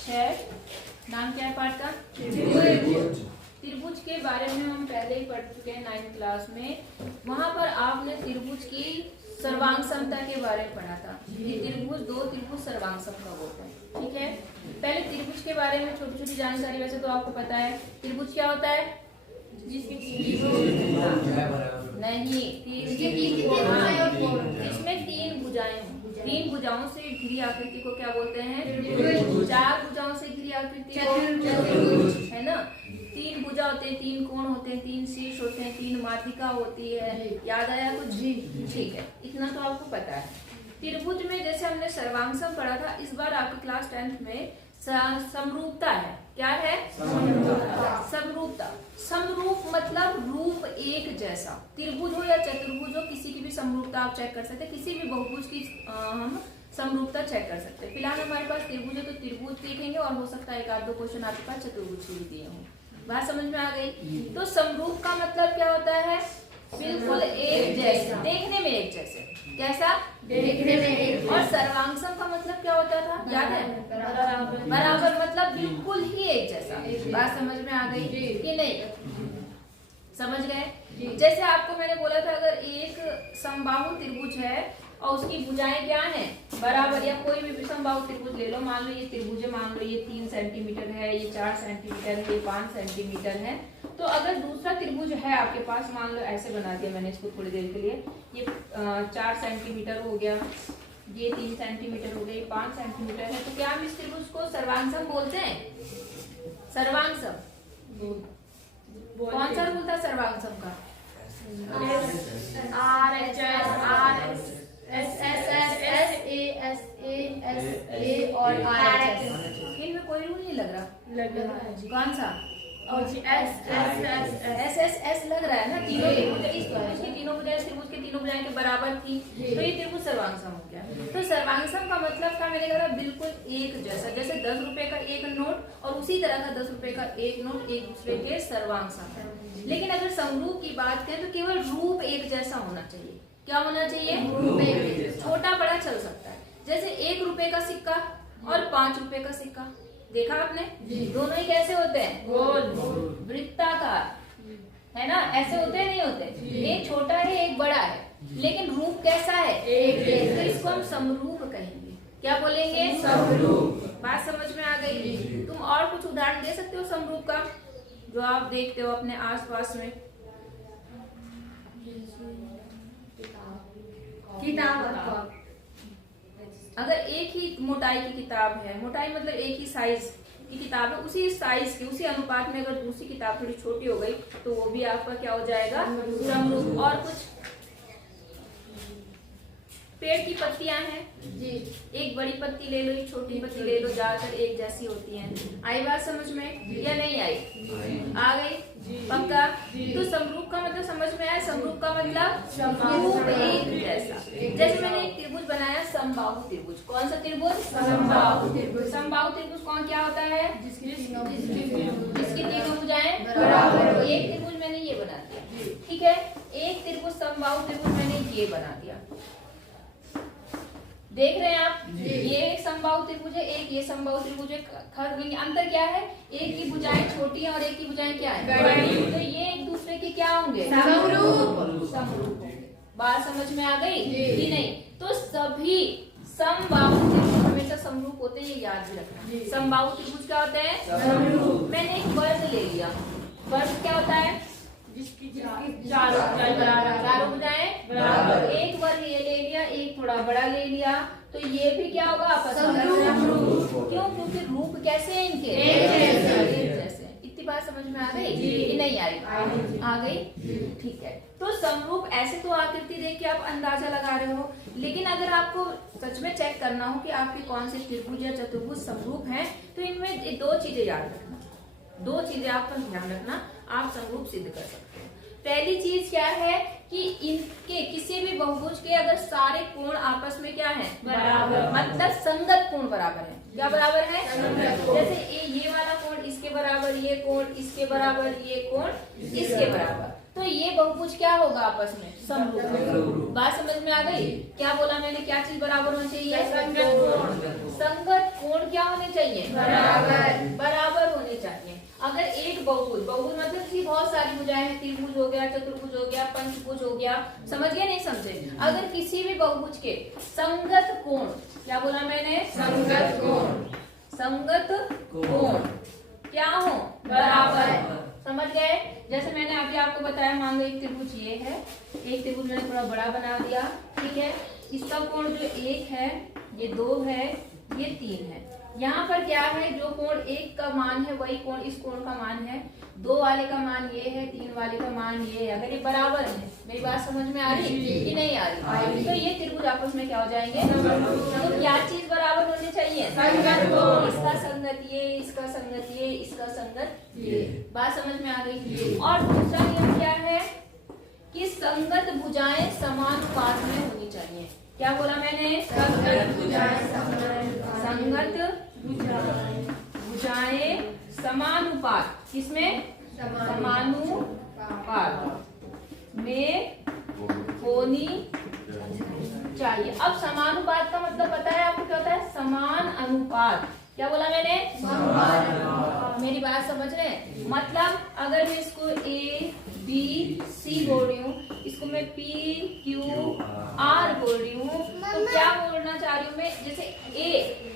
6 नाम क्या है पाठ का? त्रिभुज के बारे में हम पहले ही पढ़ चुके हैं 9th क्लास में। वहां पर आपने त्रिभुज की सर्वांग समता के बारे में पढ़ा था कि त्रिभुज दो त्रिभुज सर्वांग सम कब होता है। ठीक है, पहले त्रिभुज के बारे में छोटी छोटी जानकारी वैसे तो आपको पता है। त्रिभुज क्या होता है? नहीं, इसमें 3 भुजाएं हों। 3 भुजाओं से घिरी आकृति को क्या बोलते हैं? 4 भुजाओं से घिरी आकृति को चतुर्भुज, है ना। 3 भुजा होते हैं, 3 कोण होते हैं, 3 शीर्ष होते हैं, 3 मातृका होती है। याद आया कुछ? ठीक है, इतना तो आपको पता है। त्रिभुज में जैसे हमने सर्वांगसम पढ़ा था, इस बार आपकी क्लास 10th में समरूपता है। क्या है? समरूपता। समरूप मतलब रूप एक जैसा। त्रिभुज हो या चतुर्भुज हो, किसी की भी समरूपता आप चेक कर सकते हैं। किसी भी बहुभुज की हम समरूपता चेक कर सकते हैं। फिलहाल हमारे पास त्रिभुज है तो त्रिभुज देखेंगे, और हो सकता है 1-2 क्वेश्चन आपके पास चतुर्भुज के भी दिए हों। बात समझ में आ गई? तो समरूप का मतलब क्या होता है? बिल्कुल एक जैसा, देखने में एक जैसे। कैसा? देखने में एक। और सर्वांगसम का मतलब क्या होता था? याद है? बराबर मतलब बिल्कुल ही एक जैसा। बात समझ में आ गई कि नहीं? समझ गए? जैसे आपको मैंने बोला था, अगर एक समबाहु त्रिभुज है और उसकी भुजाएं क्या हैं? बराबर, या कोई भी समबाहु त्रिभुज ले लो। मान लो ये त्रिभुज है, मान लो ये 3 सेंटीमीटर है, ये 4 सेंटीमीटर है, ये 5 सेंटीमीटर है। तो अगर दूसरा त्रिभुज है आपके पास, मान लो ऐसे बना दिया मैंने इसको थोड़ी देर के लिए, ये 4 सेंटीमीटर हो गया, ये 3 सेंटीमीटर हो गया, ये 5 सेंटीमीटर है, तो क्या हम इस त्रिभुज को सर्वांगसम बोलते हैं? सर्वांगसम कौन सा रूल था सर्वांगसम का? इनमें कोई रूल नहीं लग रहा। कौन सा? एस लग रहा है ना। तीनों तीनों भुजाएं त्रिभुज के तीनों भुजाएं के बराबर थी, तो ये त्रिभुज सर्वांगसम हो गया। तो सर्वांगसम का मतलब क्या? मैंने कहा बिल्कुल एक जैसा। जैसे 10 रुपए का एक नोट और उसी तरह का 10 रुपए का एक नोट एक दूसरे के सर्वांगसम है। लेकिन अगर समरूप की बात करें तो केवल रूप एक जैसा होना चाहिए। क्या होना चाहिए? रूप एक जैसा। छोटा बड़ा चल सकता है। जैसे 1 रुपए का सिक्का और 5 रुपए का सिक्का, देखा आपने? दोनों ही कैसे होते हैं? गोल, वृत्ताकार, है ना। ऐसे होते हैं, नहीं होते? एक छोटा है एक बड़ा है, लेकिन रूप कैसा है? एक जैसा। तो इसको हम समरूप कहेंगे। क्या बोलेंगे? समरूप। बात समझ में आ गई? तुम और कुछ उदाहरण दे सकते हो समरूप का, जो आप देखते हो अपने आसपास में? किताब। अगर एक ही मोटाई की किताब है, मोटाई मतलब एक ही साइज की किताब है, उसी साइज की उसी अनुपात में अगर दूसरी किताब थोड़ी छोटी हो गई तो वो भी आपका क्या हो जाएगा? समरूप। और कुछ? पेड़ की पत्तियां हैं जी, एक बड़ी पत्ती ले लो, एक छोटी पत्ती ले लो, ज्यादातर एक जैसी होती हैं। आई बात समझ में या नहीं आई? आ गई? पक्का? तो समरूप का मतलब समझ में आया? समरूप का मतलब रूप एक जैसा। जैसे मैंने एक त्रिभुज बनाया, समबाहु त्रिभुज। कौन सा त्रिभुज? समबाहु त्रिभुज। समबाहु त्रिभुज कौन क्या होता है? जिसकी तीनों भुजाएं बराबर। एक त्रिभुज मैंने ये बना दिया, ठीक है। एक त्रिभुज समबाहु त्रिभुज मैंने ये बना दिया, देख रहे हैं आप? ये एक समबाहु त्रिभुज है, एक ये समबाहु त्रिभुज है। अंतर क्या है? एक की भुजाएं छोटी है और एक की भुजाएं क्या है? बड़ी। तो ये एक दूसरे के क्या होंगे? समरूप। समरूप होंगे। बात समझ में आ गई कि नहीं? तो सभी समबाहु त्रिभुज हमेशा समरूप होते हैं, ये याद भी रखना। समबाहु त्रिभुज क्या होते हैं? समरूप। मैंने एक वर्ग ले लिया, वर्ग क्या होता है? जिसकी चारों भुजाएं बराबर। एक वर्ग ये ले लिया, एक थोड़ा बड़ा ले लिया, तो ये भी क्या होगा? आपस में समरूप। क्यों? क्योंकि रूप कैसे हैं इनके? एक जैसे। इतनी बात समझ में आ गई कि नहीं आई? आ गई? ठीक है। तो समरूप ऐसे तो आकृति देख के आप अंदाजा लगा रहे हो, लेकिन अगर आपको सच में चेक करना हो कि आपके कौन से त्रिभुज या चतुर्भुज समरूप हैं, तो इनमें 2 चीजें याद रखना। 2 चीजें आपका ध्यान रखना, आप समरूप सिद्ध कर सकते हो। पहली चीज क्या है कि इनके किसी भी बहुभुज के अगर सारे कोण आपस में क्या है? बराबर। मतलब संगत कोण बराबर है। क्या बराबर है? जैसे ये वाला कोण इसके बराबर, ये कोण इसके बराबर, ये कोण इसके बराबर, तो ये बहुभुज क्या होगा? आपस में समरूप। बात समझ में आ गई? क्या बोला मैंने? क्या चीज बराबर होनी चाहिए? संगत कोण। संगत कोण क्या क्या होने चाहिए? बराबर। बराबर होने चाहिए। अगर एक बहुभुज, बहुभुज मतलब इसकी बहुत सारी भुजाएं हैं, त्रिभुज हो गया, चतुर्भुज हो गया, पंचभुज हो गया, समझ गए नहीं समझे? अगर किसी भी बहुभुज के संगत कोण, क्या बोला मैंने? संगत कोण। संगत कोण क्या हो? बराबर। समझ गए? जैसे मैंने अभी आपको बताया, मान लो एक त्रिभुज ये है, एक त्रिभुज मैंने थोड़ा बड़ा बना दिया, ठीक है। इसका कोण जो 1 है, ये 2 है, ये 3 है। यहाँ पर क्या है, जो कोण 1 का मान है वही कोण इस कोण का मान है, 2 वाले का मान ये है, 3 वाले का मान ये है। अगर ये बराबर है, मेरी बात समझ में आ रही कि नहीं आ रही? तो ये त्रिभुज आपस में क्या हो जाएंगे? तो क्या चीज बराबर होनी चाहिए? संगत कोण। इसका संगत ये, इसका संगत ये, इसका संगत ये। बात समझ में आ गई? और दूसरा नियम क्या है कि संगत भुजाएं समानुपात में होनी चाहिए। क्या बोला मैंने? संगत भुजाएं समानुपात, किसमें? समानुपात में होनी चाहिए। अब समानुपात का मतलब पता है आपको क्या होता है? समान अनुपात। क्या बोला मैंने? मेरी बात समझ रहे हैं? मतलब अगर मैं इसको A B C बोल रही हूँ, इसको मैं P Q R बोल रही हूँ, तो क्या बोलना चाह रही हूँ मैं? जैसे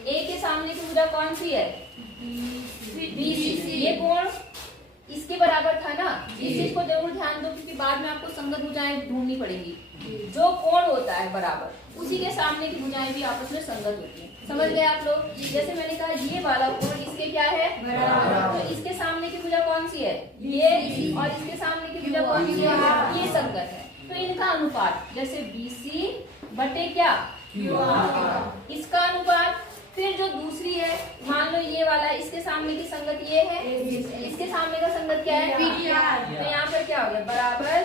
A के सामने की भुजा कौन सी है? BC। ये कोण इसके बराबर था ना, इस चीज को जरूर ध्यान दो, क्योंकि बाद में आपको संगत भुजाएं ढूंढनी पड़ेगी। जो कोण होता है बराबर, उसी के सामने की भुजाएं भी आपस में संगत होती है। समझ गए आप लोग? जैसे मैंने कहा ये वाला कोण इसके क्या है? बराबर। तो इसके सामने की भुजा कौन सी है? ये। और इसके सामने की भुजा कौन सी है? ये संगत है। तो इनका अनुपात जैसे BC बटे क्या? QR। इसका अनुपात। फिर जो दूसरी है, मान लो ये वाला, इसके सामने की संगत ये है, इसके सामने का संगत क्या है? PR। तो यहाँ पर क्या हो गया? बराबर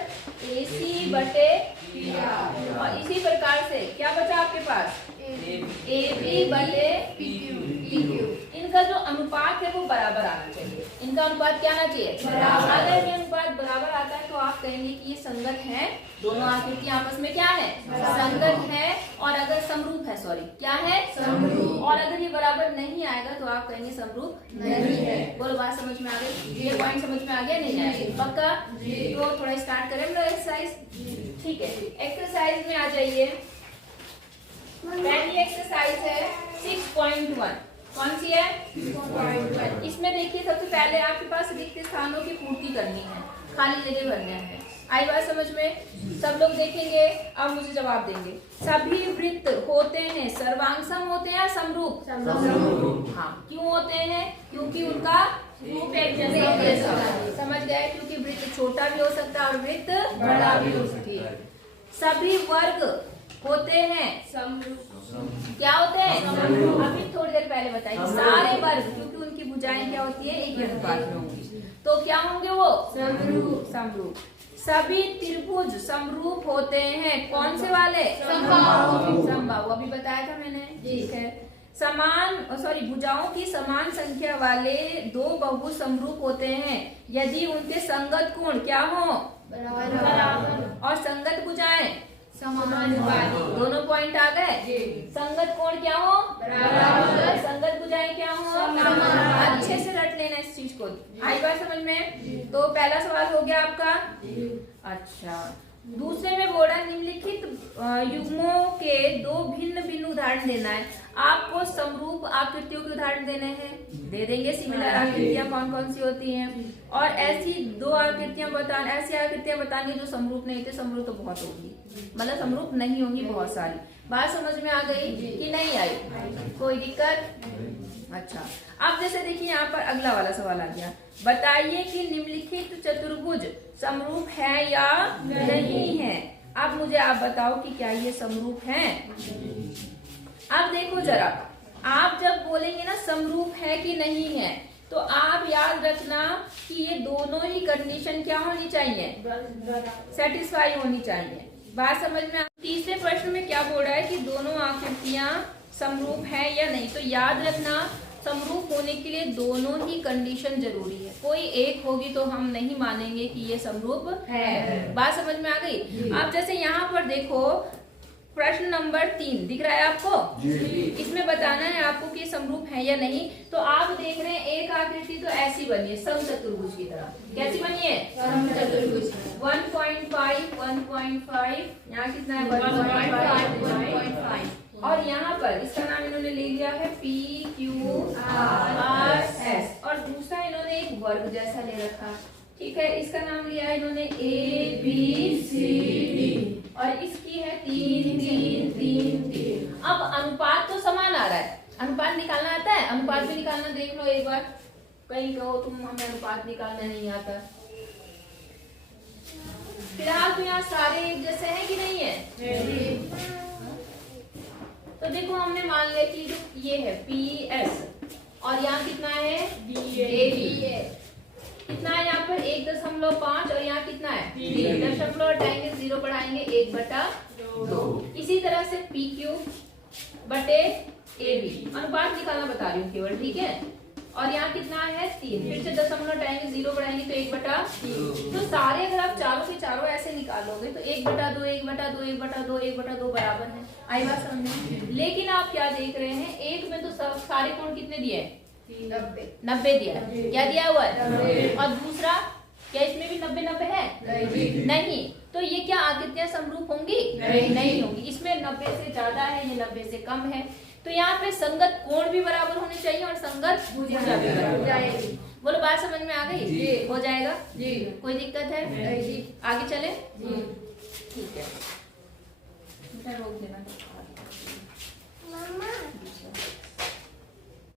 AC बटे PR। और इसी प्रकार से क्या बचा आपके पास? AB बटे PQ। इनका जो अनुपात है वो बराबर आना चाहिए। इनका अनुपात क्या आना चाहिए? बराबर। अगर ये अनुपात बराबर आता है तो आप कहेंगे कि ये संगत है, दोनों आकृतियां आपस में क्या है? संगत है। और अगर समरूप है, सॉरी क्या है? समरूप। और अगर ये बराबर नहीं आएगा तो आप कहेंगे समरूप नहीं है। बोलो, बात समझ में आ गई? ये पॉइंट समझ में आ गया? नहीं आया? पक्का? तो थोड़ा स्टार्ट करें हम लोग एक्सरसाइज। ठीक है, एक्सरसाइज में आ जाइए। पहली एक्सरसाइज है 6.1। कौन सी है? 6.1। इसमें देखिए, सबसे पहले आपके पास रिक्त स्थानों की पूर्ति करनी है, खाली जगह भरना है। आई बात समझ में? सब लोग देखेंगे, अब मुझे जवाब देंगे। सभी वृत्त होते हैं सर्वांगसम होते हैं या समरूप? समरूप। हाँ, क्यों होते हैं? क्योंकि उनका रूप एक जैसा है। समझ गए? क्योंकि वृत्त छोटा भी हो सकता है और वृत्त बड़ा भी हो सकती है। सभी वर्ग होते हैं समरूप। क्या होते हैं? समरूप। अभी थोड़ी देर पहले बताइए, सारे वर्ग, क्योंकि उनकी भुजाएं क्या होती है? एक ही अनुपात में होंगी, तो क्या होंगे वो? समरूप। समरूप। सभी त्रिभुज समरूप होते हैं। कौन से वाले? समबाहु। समबाहु अभी बताया था मैंने। ठीक है। भुजाओं की समान संख्या वाले दो बहुभुज समरूप होते हैं यदि उनके संगत कोण क्या हो? बराबर। और संगत भुजाएं समानुपाती। दोनों पॉइंट आ गए। संगत कोण क्या हो? बराबर। संगत भुजाएं क्या हो? समान। अच्छे से रट लेना इस चीज को। आई बात समझ में? तो पहला सवाल हो गया आपका। अच्छा, दूसरे में बोला निम्नलिखित युग्मों के दो भिन्न भिन्न उदाहरण देना है। आपको समरूप आकृतियों के उदाहरण देने हैं, दे देंगे। सिमिलर आकृतियां कौन कौन सी होती हैं, और ऐसी दो आकृतियां बताना, ऐसी आकृतियां बतानी जो समरूप नहीं थे। समरूप तो बहुत होगी, मतलब समरूप नहीं होंगी बहुत सारी। बात समझ में आ गई कि नहीं आई? कोई दिक्कत? अच्छा, अब जैसे देखिए यहाँ पर अगला वाला सवाल आ गया। बताइए कि निम्नलिखित चतुर्भुज समरूप है या नहीं है। अब मुझे आप बताओ कि क्या ये समरूप है? अब देखो जरा, आप जब बोलेंगे ना समरूप है कि नहीं है, तो आप याद रखना कि ये दोनों ही कंडीशन क्या होनी चाहिए? सेटिस्फाई होनी चाहिए। बात समझ में? तीसरे प्रश्न में क्या बोल रहा है कि दोनों आकृतियां समरूप है या नहीं। तो याद रखना, समरूप होने के लिए दोनों ही कंडीशन जरूरी है। कोई एक होगी तो हम नहीं मानेंगे कि ये समरूप है। बात समझ में आ गई? अब जैसे यहाँ पर देखो, प्रश्न नंबर 3 दिख रहा है आपको? जी। इसमें बताना है आपको कि समरूप है या नहीं। तो आप देख रहे हैं एक आकृति तो ऐसी बनी है समचतुर्भुज की तरह। कैसी बनी है? समचतुर्भुज। 1.5 1.5 यहाँ कितना है? 1.5 और यहाँ पर इसका नाम इन्होंने ले लिया है PQRS और दूसरा इन्होंने एक वर्ग जैसा ले रखा। ठीक है, इसका नाम लिया है इन्होंने ABCD और इसकी है 3 3 3 3। अब अनुपात तो समान आ रहा है। अनुपात निकालना आता है? अनुपात भी निकालना देख लो एक बार। कहीं कहो तुम हमें अनुपात निकालना नहीं आता। फिलहाल तो यहाँ सारे एक जैसे हैं कि नहीं है? तो देखो हमने मान लिया कि जो ये है PS और यहाँ कितना है? AB। कितना है यहाँ पर? 1.5 और यहाँ कितना है? 3 दशमलव हटाएंगे 0 बढ़ाएंगे 1/2। इसी तरह से PQ बटे AB अनुपात निकालना बता रही हूँ केवल। ठीक है, और यहाँ कितना है? 3। फिर से दशमलव हटाएंगे 0 बढ़ाएंगे तो 1/2। तो सारे अगर आप चारों के चारों ऐसे निकालोगे तो 1/2 1/2 1/2 1/2 बराबर है। आई बात समझ में? लेकिन आप क्या देख रहे हैं, एक में तो सब सारे कोण कितने दिए हैं? 90 दिया है। क्या दिया हुआ है? और दूसरा क्या इसमें भी 90 है? नहीं। तो ये क्या आकृतियां समरूप होंगी? नहीं होंगी। इसमें 90 से ज्यादा है, ये 90 से कम है। तो यहाँ पे संगत कोण भी बराबर होने चाहिए और संगत भुजा भी बराबर जाएगी। बोलो बात समझ में आ गई? हो जाएगा जी। कोई दिक्कत है? आगे चले? ठीक है, रोक देना।